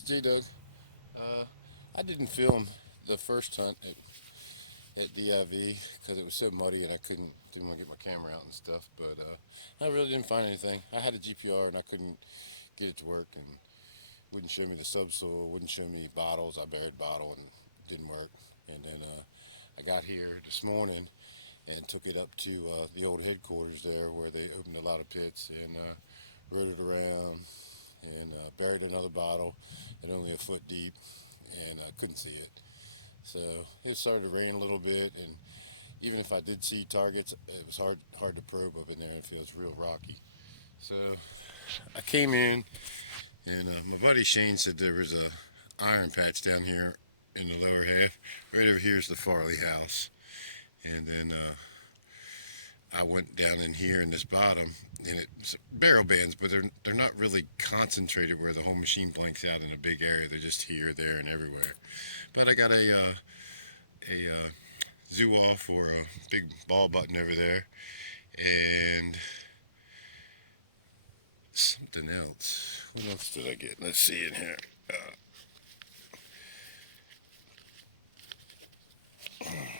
It's J-Doug. Uh, I didn't film the first hunt at DIV because it was so muddy and I didn't want to get my camera out and stuff. But I really didn't find anything. I had a GPR and I couldn't get it to work and wouldn't show me the subsoil, wouldn't show me bottles. I buried bottle and it didn't work. And then I got here this morning and took it up to the old headquarters there where they opened a lot of pits and rode it around and buried another bottle at only a foot deep and I couldn't see it. So it started to rain a little bit, and even if I did see targets, it was hard to probe up in there. It feels real rocky. So I came in, and my buddy Shane said there was a iron patch down here in the lower half. Right over here is the Farley house, and then I went down in here in this bottom, and it's barrel bands, but they're not really concentrated where the whole machine blanks out in a big area. They're just here, there, and everywhere. But I got a zoo off or a big ball button over there, and something else. What else did I get? Let's see in here.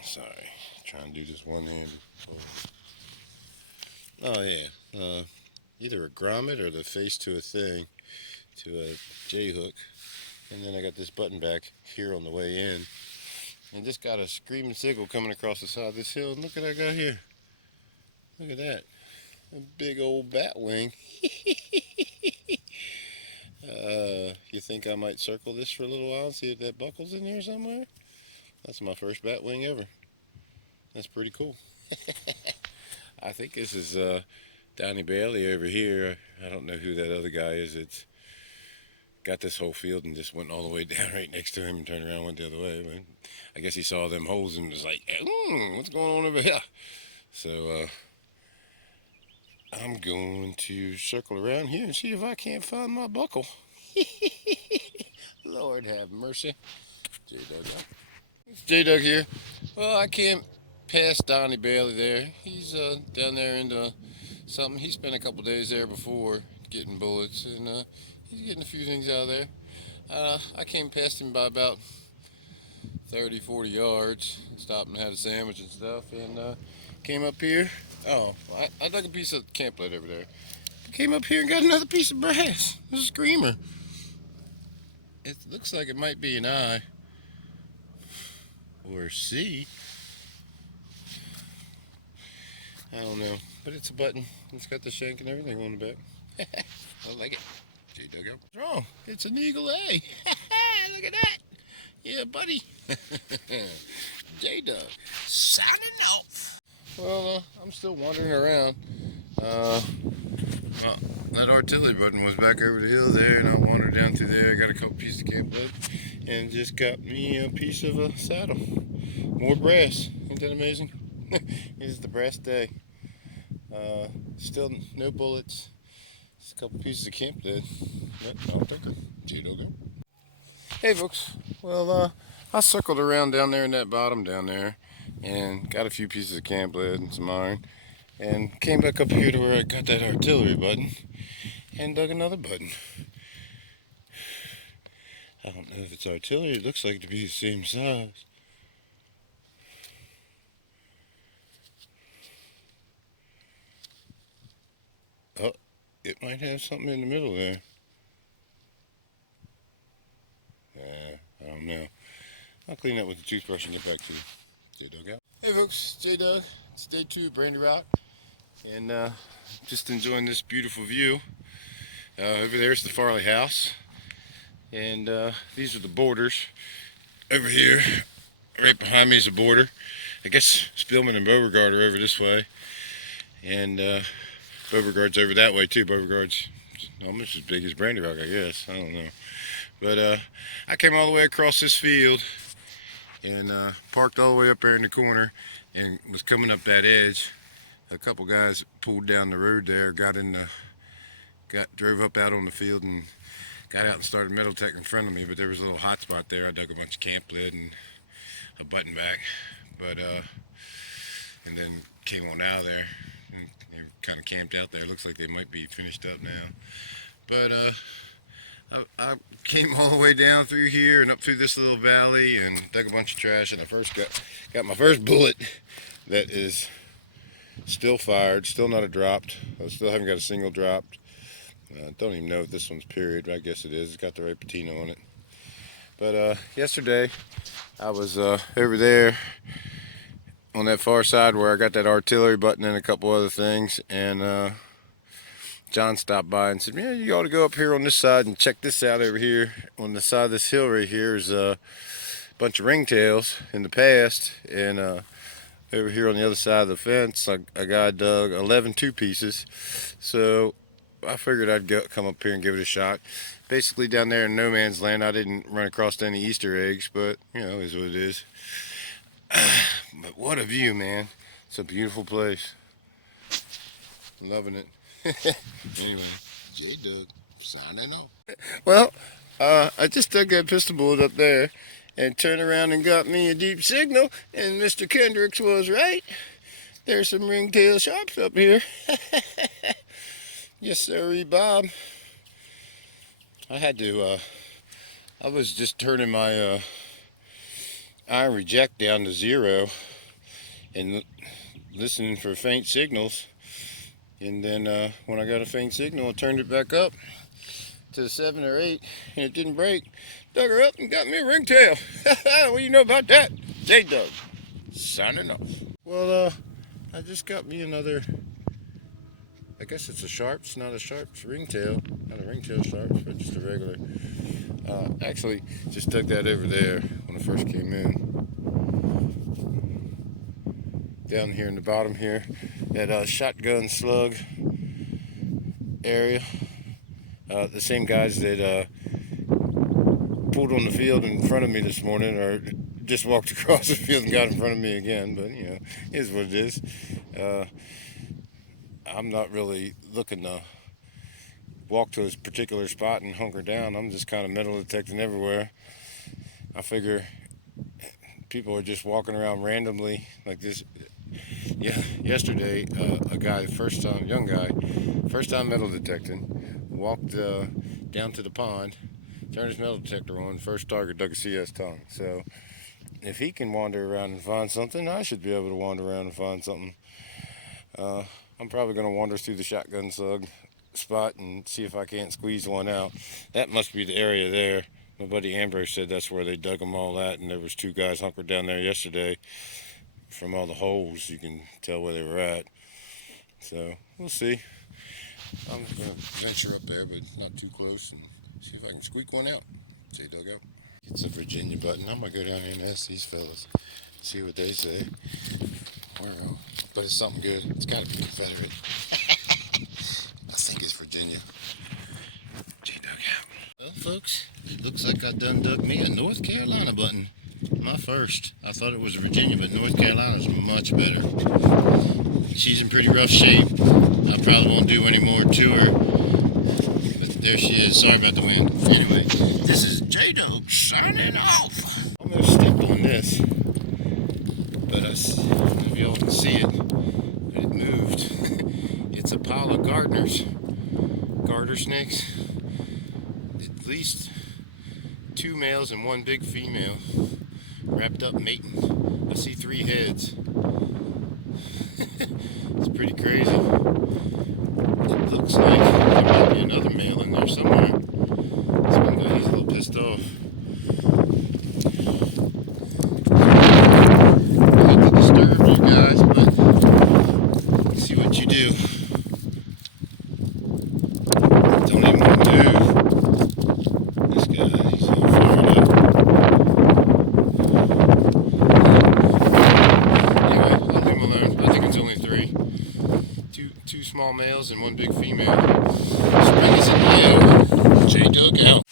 Sorry, trying to do this one hand. Oh yeah, either a grommet or the face to a thing, to a J hook, and then I got this button back here on the way in, and just got a screaming signal coming across the side of this hill. And look what I got here. Look at that, a big old bat wing. You think I might circle this for a little while and see if that buckles in here somewhere? That's my first bat wing ever. That's pretty cool. I think this is Donnie Bailey over here. I don't know who that other guy is. It's got this whole field and just went all the way down right next to him and turned around and went the other way. But I guess he saw them holes and was like, what's going on over here? So I'm going to circle around here and see if I can't find my buckle. Lord have mercy. J-Doug. It's J-Doug here. Well, I can't pass Donnie Bailey there. He's down there into something. He spent a couple days there before getting bullets, and he's getting a few things out of there. I came past him by about 30, 40 yards, stopped and had a sandwich and stuff, and came up here. Oh, I dug a piece of camp lead over there. Came up here and got another piece of brass. A screamer. It looks like it might be an I or a C. I don't know, but it's a button. It's got the shank and everything on the back. I like it. J-Doug. What's wrong? It's an Eagle A. Look at that. Yeah, buddy. J-Doug. Signing off. Well, I'm still wandering around. Well, that artillery button was back over the hill there, and I wandered down through there. I got a couple pieces of camp lead, and just got me a piece of a saddle. More brass. Isn't that amazing? This is the brass day. Still no bullets. Just a couple pieces of camp lead. Yep, I'll take her. J-Doug. Hey folks. Well, I circled around down there in that bottom down there, and got a few pieces of camp lead and some iron, and came back up here to where I got that artillery button, and dug another button. I don't know if it's artillery. It looks like it to be the same size. Oh, it might have something in the middle there. I don't know. I'll clean up with the toothbrush and get back to J-Doug out. Hey folks, J-Doug. It's day 2 of Brandy Rock, and just enjoying this beautiful view. Over there's the Farley house, and these are the borders. Over here, right behind me is a border. I guess Spillman and Beauregard are over this way, and Beauregard's over that way too. Beauregard's almost as big as Brandy Rock, I guess. I don't know. But I came all the way across this field and parked all the way up there in the corner and was coming up that edge. A couple guys pulled down the road there, drove up out on the field and got out and started metal tech in front of me. But there was a little hot spot there. I dug a bunch of camp lead and a button back, but and then came on out of there. And they kind of camped out there. Looks like they might be finished up now. But I came all the way down through here and up through this little valley and dug a bunch of trash, and I first got my first bullet that is still fired, still not a dropped. I still haven't got a single dropped. Don't even know if this one's period, but I guess it is. It's got the right patina on it. But yesterday I was over there on that far side where I got that artillery button and a couple other things, and John stopped by and said, "Man, you ought to go up here on this side and check this out over here. On the side of this hill right here is a bunch of ringtails in the past, and over here on the other side of the fence, a guy dug 11 two-pieces. So I figured I'd come up here and give it a shot. Basically, down there in no man's land, I didn't run across any Easter eggs, but you know, is what it is. But what a view, man! It's a beautiful place. Loving it. Anyway, J Doug signing off. Well, I just took that pistol bullet up there and turned around and got me a deep signal, and Mr. Kendricks was right. There's some ringtail sharps up here. Yes, sir, Bob. I had to, I was just turning my iron reject down to 0 and listening for faint signals. And then when I got a faint signal, I turned it back up to 7 or 8, and it didn't break. Dug her up and got me a ringtail. What do you know about that? J Doug, signing off. Well, I just got me another, I guess it's a Sharps, not a Sharps ringtail. Not a ringtail Sharps, but just a regular. Actually, just took that over there when I first came in. Down here in the bottom here, that shotgun slug area. The same guys that pulled on the field in front of me this morning, or just walked across the field and got in front of me again. But you know, it is what it is. I'm not really looking to walk to a particular spot and hunker down. I'm just kind of metal detecting everywhere. I figure people are just walking around randomly like this. Yeah, yesterday a guy, young guy, first time metal detecting, walked down to the pond, turned his metal detector on, first target dug a CS tongue. So if he can wander around and find something, I should be able to wander around and find something. I'm probably going to wander through the shotgun slug spot and see if I can't squeeze one out. That must be the area there. My buddy Ambrose said that's where they dug them all at, and there was 2 guys hunkered down there yesterday. From all the holes, you can tell where they were at. So we'll see. I'm going to venture up there, but not too close, and see if I can squeak one out. Say, Doug out. It's a Virginia button. I'm going to go down here and ask these fellas, see what they say. But it's something good. It's got to be Confederate. I think it's Virginia. J-Doug out. Well, folks, it looks like I done dug me a North Carolina button. My first. I thought it was Virginia, but North Carolina's much better. She's in pretty rough shape. I probably won't do any more to her. But there she is. Sorry about the wind. Anyway, this is J-Doug signing off. I'm going to step on this. But if y'all can see it, but it moved. It's a pile of garter snakes. At least 2 males and 1 big female. Wrapped up mating. I see 3 heads. It's pretty crazy. It looks like there might be another male in there somewhere. This one guy, he's a little pissed off. I hate to disturb you guys, but let's see what you do. Don't even want to move. This guy, he's all fired up. Two small males and 1 big female. Spring is in Mayo. J-Doug out.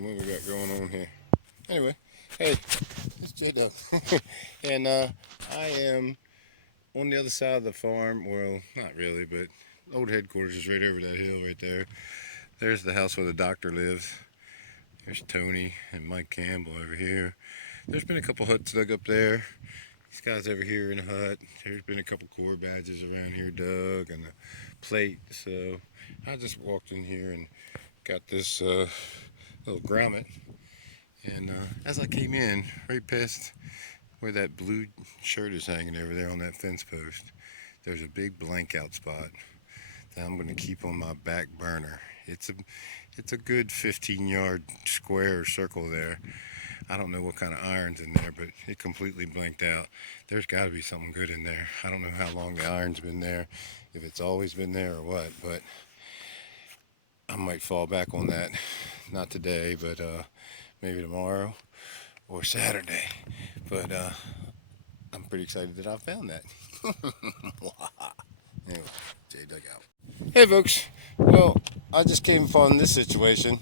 What we got going on here? Anyway, hey, it's J-Doug. And I am on the other side of the farm. Well, not really, but old headquarters is right over that hill right there. There's the house where the doctor lives. There's Tony and Mike Campbell over here. There's been a couple huts dug up there. These guys over here in a hut. There's been a couple core badges around here dug and a plate. So I just walked in here and got this little grommet, and as I came in, right past where that blue shirt is hanging over there on that fence post, there's a big blank out spot that I'm going to keep on my back burner. It's a good 15-yard square or circle there. I don't know what kind of iron's in there, but it completely blanked out. There's got to be something good in there. I don't know how long the iron's been there, if it's always been there or what, but I might fall back on that. Not today, but maybe tomorrow or Saturday. But I'm pretty excited that I found that. Anyway, Jay dug out. Hey folks, well, I just came upon this situation.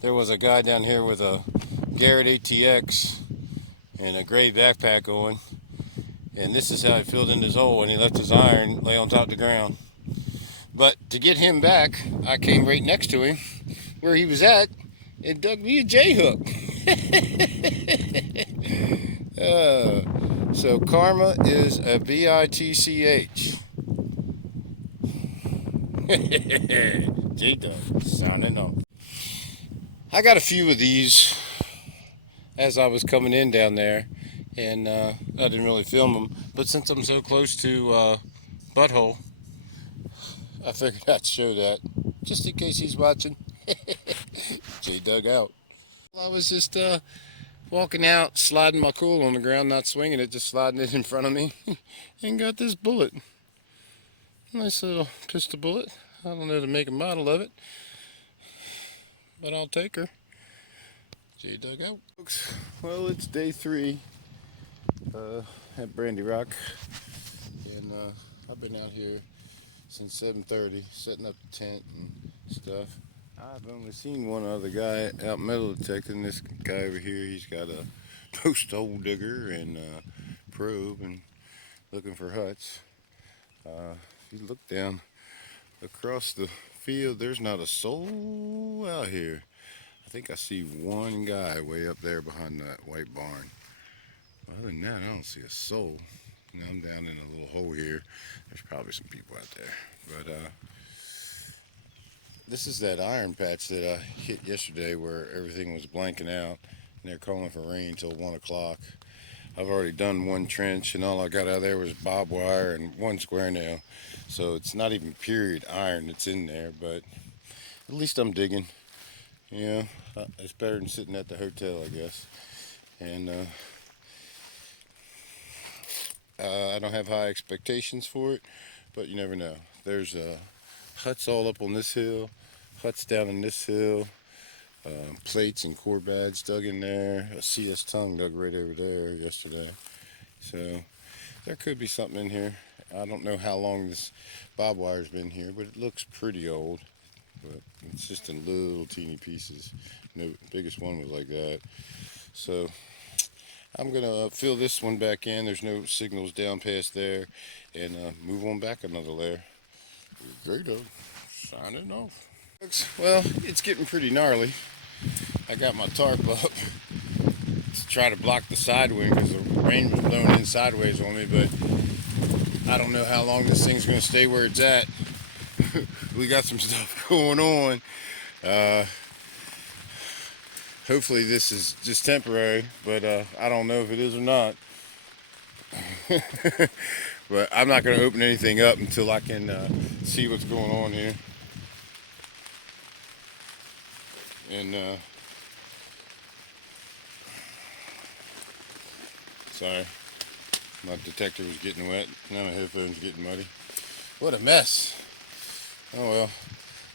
There was a guy down here with a Garrett ATX and a gray backpack on, and this is how he filled in his hole, and he left his iron lay on top of the ground. But to get him back, I came right next to him where he was at and dug me a J hook. So karma is a bitch. J-Dub, signing off. I got a few of these as I was coming in down there, and I didn't really film them, but since I'm so close to Butthole, I figured I'd show that, just in case he's watching. J dug out. I was just walking out, sliding my cool on the ground, not swinging it, just sliding it in front of me, and got this bullet. Nice little pistol bullet. I don't know the make and model of it, but I'll take her. J dug out. Folks, well, it's day 3 at Brandy Rock, and I've been out here since 7:30, setting up the tent and stuff. I've only seen one other guy out middle detecting. This guy over here, he's got a post hole digger and a probe and looking for huts. If you look down across the field, there's not a soul out here. I think I see one guy way up there behind that white barn. Other than that, I don't see a soul. Now I'm down in a little hole here. There's probably some people out there. But this is that iron patch that I hit yesterday where everything was blanking out and they're calling for rain till 1 o'clock. I've already done one trench and all I got out of there was barbed wire and one square nail. So it's not even period iron that's in there, but at least I'm digging. You know, it's better than sitting at the hotel, I guess. And I don't have high expectations for it, but you never know. There's huts all up on this hill, huts down on this hill, plates and core bads dug in there, a CS tongue dug right over there yesterday. So there could be something in here. I don't know how long this barbed wire's been here, but it looks pretty old. But it's just in little teeny pieces. No, biggest one was like that. So I'm gonna fill this one back in. There's no signals down past there, and move on back another layer. Great, signing off. Well, it's getting pretty gnarly. I got my tarp up to try to block the side wind because the rain was blowing in sideways on me, but I don't know how long this thing's gonna stay where it's at. We got some stuff going on. Hopefully this is just temporary, but I don't know if it is or not. But I'm not going to open anything up until I can see what's going on here. And sorry, my detector was getting wet. Now my headphones getting muddy. What a mess. Oh well,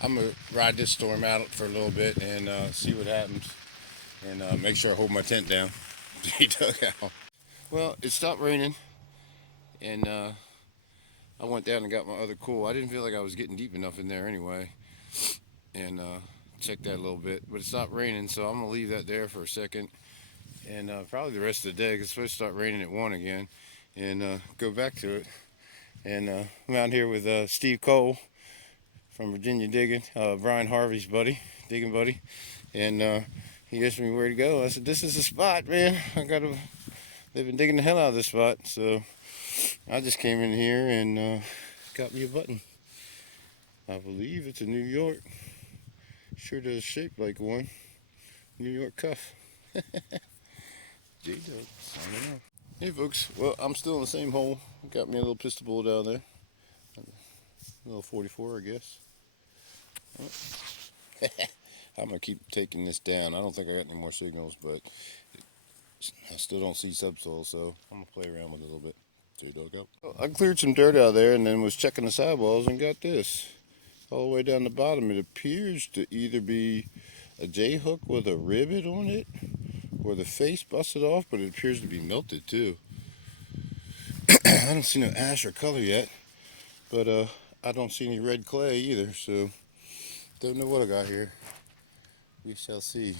I'm going to ride this storm out for a little bit and see what happens. And make sure I hold my tent down. He dug out. Well, it stopped raining, and I went down and got my other cool. I didn't feel like I was getting deep enough in there anyway, and checked that a little bit. But it stopped raining, so I'm gonna leave that there for a second, and probably the rest of the day, 'cause it's supposed to start raining at 1 again, and go back to it. And I'm out here with Steve Cole from Virginia Digging, Brian Harvey's buddy, digging buddy, and he asked me where to go. I said, this is the spot, man. They've been digging the hell out of this spot. So I just came in here and got me a button. I believe it's a New York. Sure does shape like one. New York cuff. J-Dub, signing off. Hey folks, well I'm still in the same hole. Got me a little pistol bullet out there. A little 44 I guess. I'm gonna keep taking this down. I don't think I got any more signals, but I still don't see subsoil, so I'm gonna play around with it a little bit. J-Dog out. Well, I cleared some dirt out there and then was checking the sidewalls and got this. All the way down the bottom, it appears to either be a J-hook with a rivet on it or the face busted off, but it appears to be melted too. I don't see no ash or color yet, but I don't see any red clay either, so don't know what I got here. We shall see.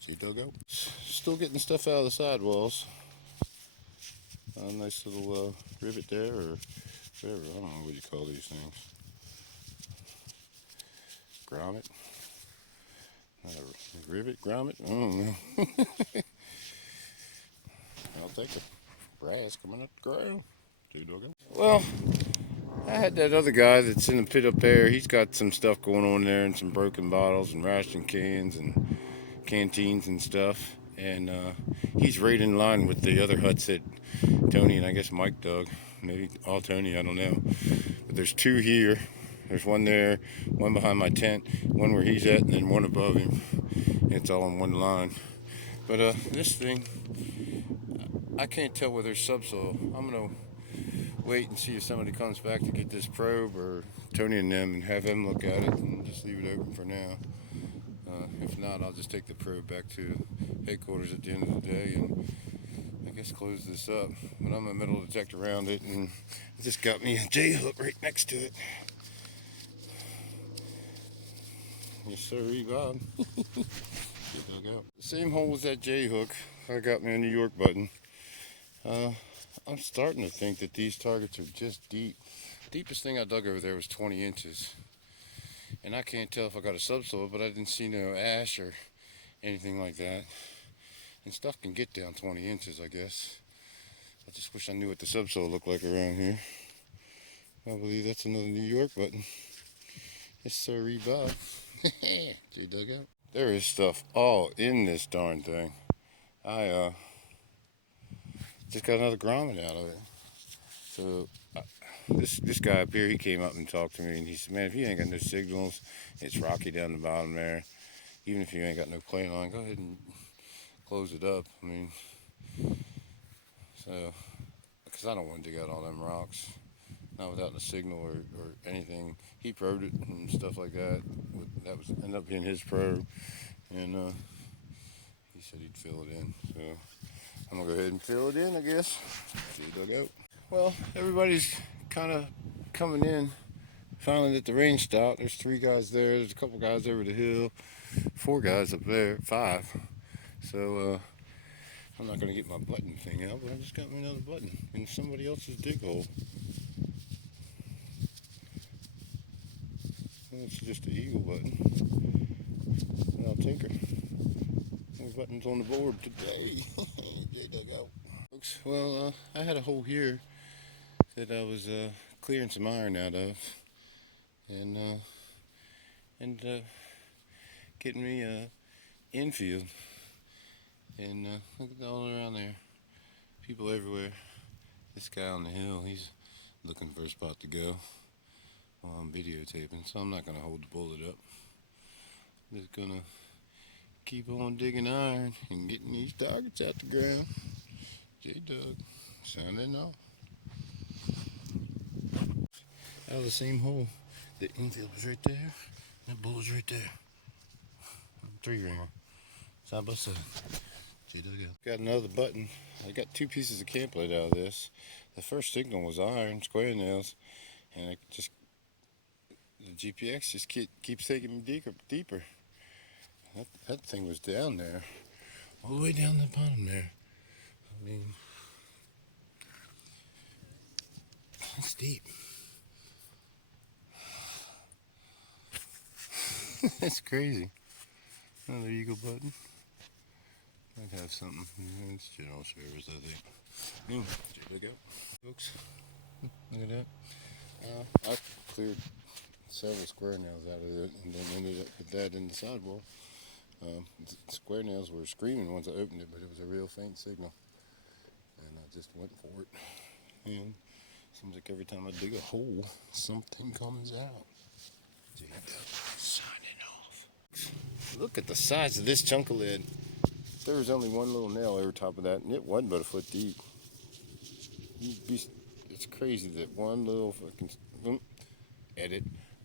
J-Dog out. Still getting stuff out of the sidewalls. A nice little rivet there, or whatever. I don't know what you call these things. Grommet? Not a rivet? Grommet? I don't know. I'll take it. Brass coming up the ground. J-Dog out. Well, I had that other guy that's in the pit up there. He's got some stuff going on there and some broken bottles and ration cans and canteens and stuff. And he's right in line with the other huts that Tony and I guess Mike dug. Maybe all Tony, I don't know. But there's two here. There's one there, one behind my tent, one where he's at, and then one above him. And it's all in one line. But this thing, I can't tell whether there's subsoil. I'm going to wait and see if somebody comes back to get this probe, or Tony and them, and have them look at it and just leave it open for now. If not, I'll just take the probe back to headquarters at the end of the day and I guess close this up. But I'm a metal detector around it, and it just got me a J-hook right next to it. Yes, sir, Bob. Same hole as that J-hook. I got me a New York button. I'm starting to think that these targets are just deep. Deepest thing I dug over there was 20 inches. And I can't tell if I got a subsoil, but I didn't see no ash or anything like that. And stuff can get down 20 inches, I guess. I just wish I knew what the subsoil looked like around here. I believe that's another New York button. Yes, sir, Bob. J-Dog out. There is stuff all in this darn thing. I just got another grommet out of it. So this guy up here, he came up and talked to me, and he said, man, if you ain't got no signals, it's rocky down the bottom there. Even if you ain't got no plane line, go ahead and close it up. I mean, so, because I don't want to dig out all them rocks, not without a signal or anything. He probed it and stuff like that. That was ended up being his probe, and he said he'd fill it in. So I'm gonna go ahead and fill it in, I guess. J-Dog out. Well, everybody's kind of coming in. Finally, that the rain stopped. There's 3 guys there. There's a couple guys over the hill. 4 guys up there. 5. So I'm not gonna get my button thing out, but I just got me another button in somebody else's dig hole. Well, it's just an eagle button. And I'll tinker. More buttons on the board today. J-Dog out. Folks, well, I had a hole here that I was clearing some iron out of, and getting me a infield. And look at all around there, people everywhere. This guy on the hill, he's looking for a spot to go while I'm videotaping, so I'm not gonna hold the bullet up. I'm just gonna keep on digging iron and getting these targets out the ground. J-Dog, signing off. Out of the same hole. The infield was right there, and the bullet's right there. 3-ringer, side by side. J-Dog out. Got another button. I got 2 pieces of camp plate out of this. The first signal was iron, square nails, and the GPX just keeps taking me deeper. That thing was down there, all the way down the bottom there. I mean, it's deep. That's crazy. Another eagle button. Might have something. It's general service, I think. J-Dog out. Folks, look at that. I cleared several square nails out of it, and then ended up with that in the sidewall. The square nails were screaming once I opened it, but it was a real faint signal, and I just went for it. And it seems like every time I dig a hole, something comes out. Signing off. Look at the size of this chunk of lead. There was only one little nail over top of that, and it wasn't but a foot deep. It's crazy that one little fucking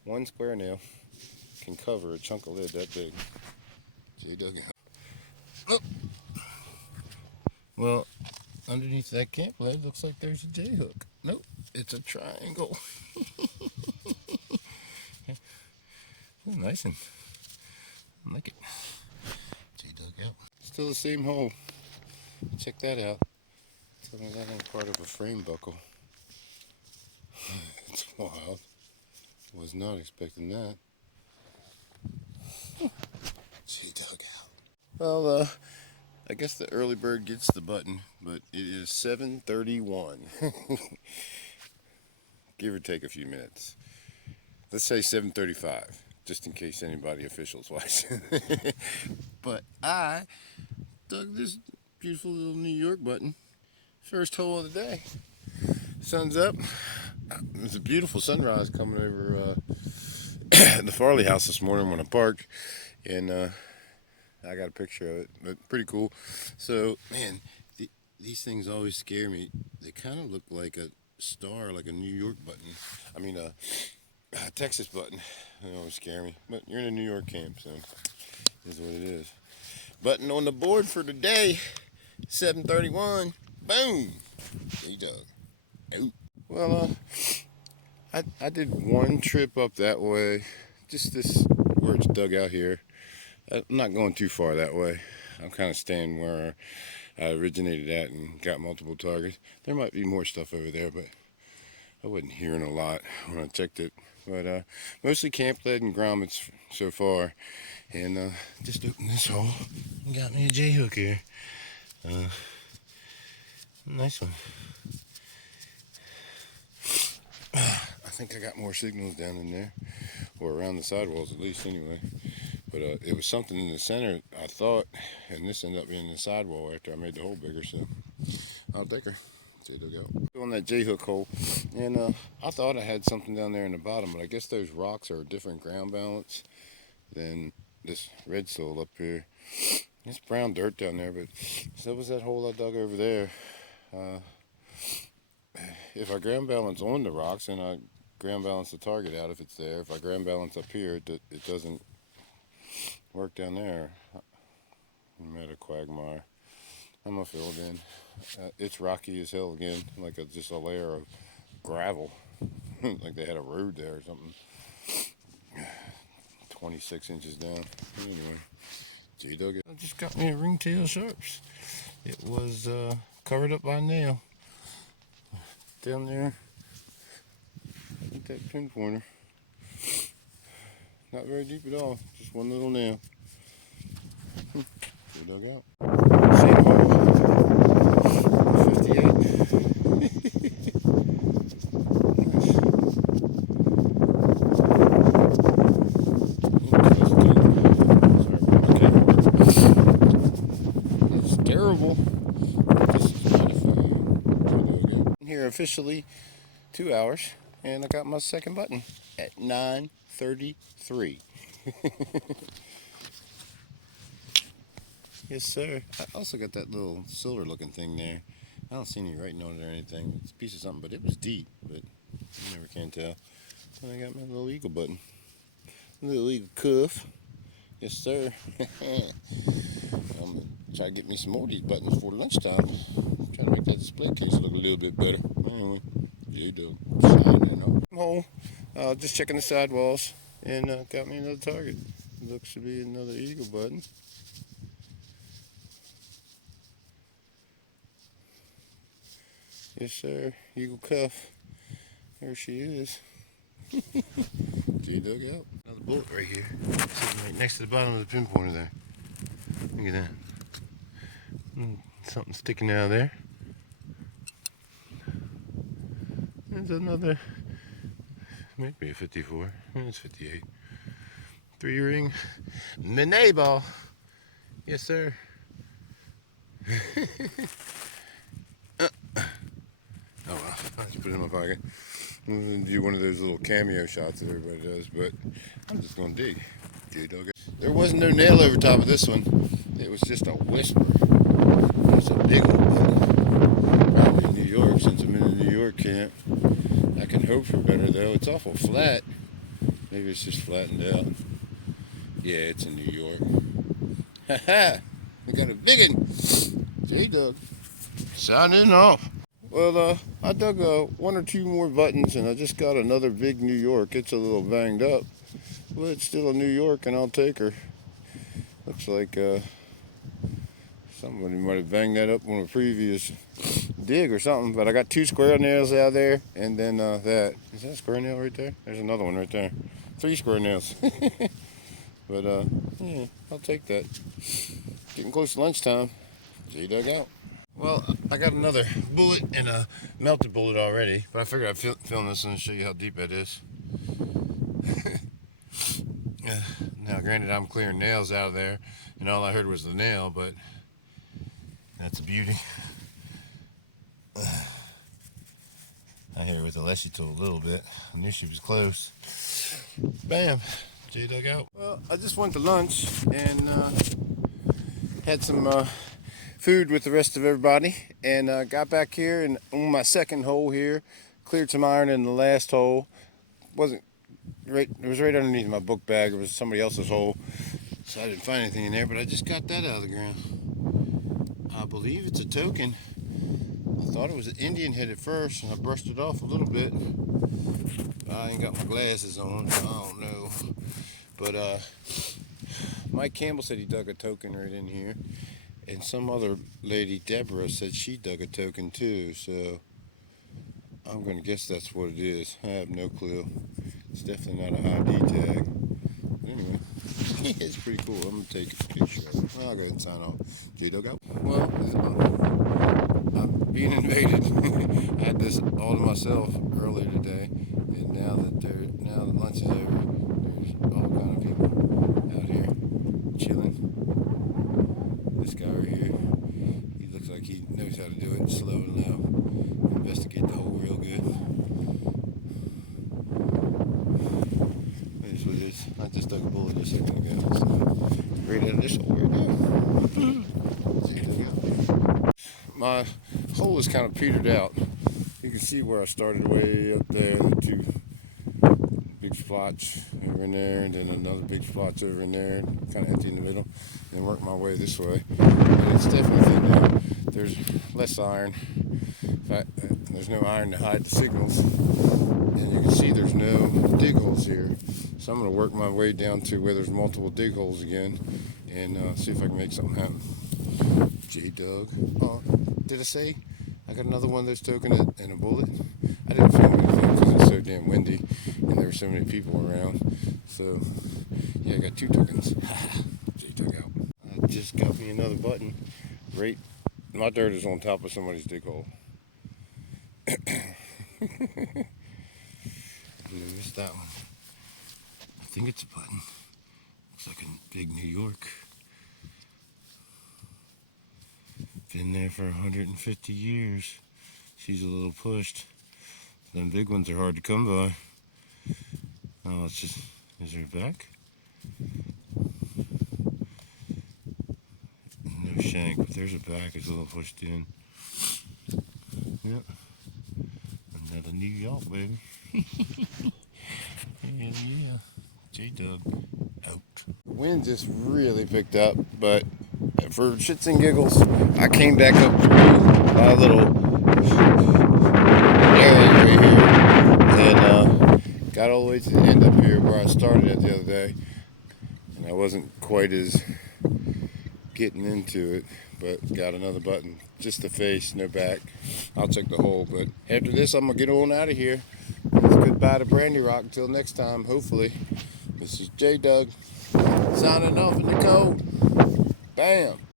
one square nail can cover a chunk of lead that big. J dug out. Oh. Well, underneath that camp lead looks like there's a J hook. Nope, it's a triangle. Oh, nice one. I like it. J dug out. Still the same hole. Check that out. Tell me that ain't part of a frame buckle. It's wild. Was not expecting that. She dug out. Well, I guess the early bird gets the button, but it is 7:31. Give or take a few minutes. Let's say 7:35, just in case anybody official's watching. But I dug this beautiful little New York button. First hole of the day. Sun's up. There's a beautiful sunrise coming over the Farley house this morning when I parked, and I got a picture of it, but pretty cool. So, man, these things always scare me. They kind of look like a star, like a New York button. I mean, a Texas button. They always scare me. But you're in a New York camp, so it is what it is. Button on the board for today, 7:31. Boom! He dug. Out. Well, I did one trip up that way, just this where it's dug out here. I'm not going too far that way. I'm kind of staying where I originated at and got multiple targets. There might be more stuff over there, but I wasn't hearing a lot when I checked it. But mostly camp lead and grommets so far. And just opened this hole and got me a J hook here. Nice one. I think I got more signals down in there, or around the sidewalls at least anyway. But it was something in the center, I thought, and this ended up being the sidewall after I made the hole bigger, so I'll take her. J dug out. On that J hook hole, and I thought I had something down there in the bottom, but I guess those rocks are a different ground balance than this red soil up here. It's brown dirt down there, but so was that hole I dug over there. If I ground balance on the rocks, and I ground balance the target out if it's there. If I ground balance up here, it doesn't work down there. I'm at a quagmire. I'm gonna fill it in. It's rocky as hell again, like just a layer of gravel, like they had a road there or something. 26 inches down. Anyway, J dug it. I just got me a ringtail sharps. It was covered up by a nail down there at that pinpointer. Not very deep at all, just one little nail. J dug out. Same hole. 58. It's terrible. This is not fun. Here officially 2 hours, and I got my second button at 9:33. Yes, sir. I also got that little silver looking thing there. I don't see any writing on it or anything. It's a piece of something, but it was deep, but you never can tell. And I got my little eagle button. Little eagle cuff. Yes, sir. I'm going to try to get me some more of these buttons before lunchtime. I'm trying to make that display case look a little bit better. Anyway, J dug. Hole. Just checking the sidewalls, and got me another target. Looks to be another eagle button. Yes, sir. Eagle cuff. There she is. J dug out. Another bullet right here. Sitting right next to the bottom of the pinpointer there. Look at that. Something sticking out of there. There's another Maybe a 54. It's 58. 3-ring. Nene ball. Yes, sir. Oh well, I just put it in my pocket. I'm gonna do one of those little cameo shots that everybody does, but I'm just gonna dig. There wasn't no nail over top of this one. It was just a whisper. It's a big one. Probably in New York, since I'm in a New York camp. I can hope for better though. It's awful flat. Maybe it's just flattened out. Yeah, it's in New York. Haha! We got a big one. J-Dug. Signing off. Well, I dug one or two more buttons, and I just got another big New York. It's a little banged up, but it's still a New York, and I'll take her. Looks like somebody might have banged that up on a previous dig or something, but I got 2 square nails out there, and then that. Is that a square nail right there? There's another one right there. 3 square nails. But, yeah, I'll take that. Getting close to lunchtime. J-Dug out. Well, I got another bullet and a melted bullet already, but I figured I'd film this and show you how deep that is. Now, granted, I'm clearing nails out of there, and all I heard was the nail, but that's a beauty. I hear it with the Leshy tool a little bit. I knew she was close. Bam! J-Dug out. Well, I just went to lunch and had some food with the rest of everybody, and got back here and on my second hole here, cleared some iron in the last hole. Wasn't right, it was right underneath my book bag. It was somebody else's hole, so I didn't find anything in there, but I just got that out of the ground. I believe it's a token. I thought it was an Indian head at first, and I brushed it off a little bit. I ain't got my glasses on, so I don't know. But Mike Campbell said he dug a token right in here. And some other lady, Deborah, said she dug a token too, so I'm going to guess that's what it is. I have no clue. It's definitely not a high D tag. But anyway, it's pretty cool. I'm going to take a picture of it. Well, I'll go ahead and sign off. J-Dug out. Well, I'm being invaded. I had this all to myself earlier today, and now that lunch is over, there's all kind of people out here chilling. This guy right here, he looks like he knows how to do it slow and low. Investigate the hole real good. That's what it is. I just dug a bullet just a second ago. So, right out of this hole right now. My hole is kind of petered out. You can see where I started way up there, the 2 big spots over in there, and then another big spots over in there, kind of empty in the middle, and work my way this way. And it's definitely thin now. There's less iron. In fact, there's no iron to hide the signals, and you can see there's no dig holes here. So I'm going to work my way down to where there's multiple dig holes again, and see if I can make something happen. J-Dug. Did I say I got another one of those tokens and a bullet? I didn't film anything because it's so damn windy and there were so many people around. So, yeah, I got 2 tokens. J-Dug out. I just got me another button. Right, my dirt is on top of somebody's dig hole. I missed that one. I think it's a button. Looks like a big New York. Been there for 150 years. She's a little pushed. Them big ones are hard to come by. Oh, it's just, is there a back? No shank, but there's a back. It's a little pushed in. Yep. Another New York, baby. Hell yeah. J-Dug out. The wind just really picked up, but for shits and giggles, I came back up through my little area right here and got all the way to the end up here where I started at the other day, and I wasn't quite as getting into it, but got another button, just the face, no back. I'll check the hole, but after this I'm gonna get on out of here. It's goodbye to Brandy Rock until next time, hopefully. This is J-Dug signing off in the cold. Bam.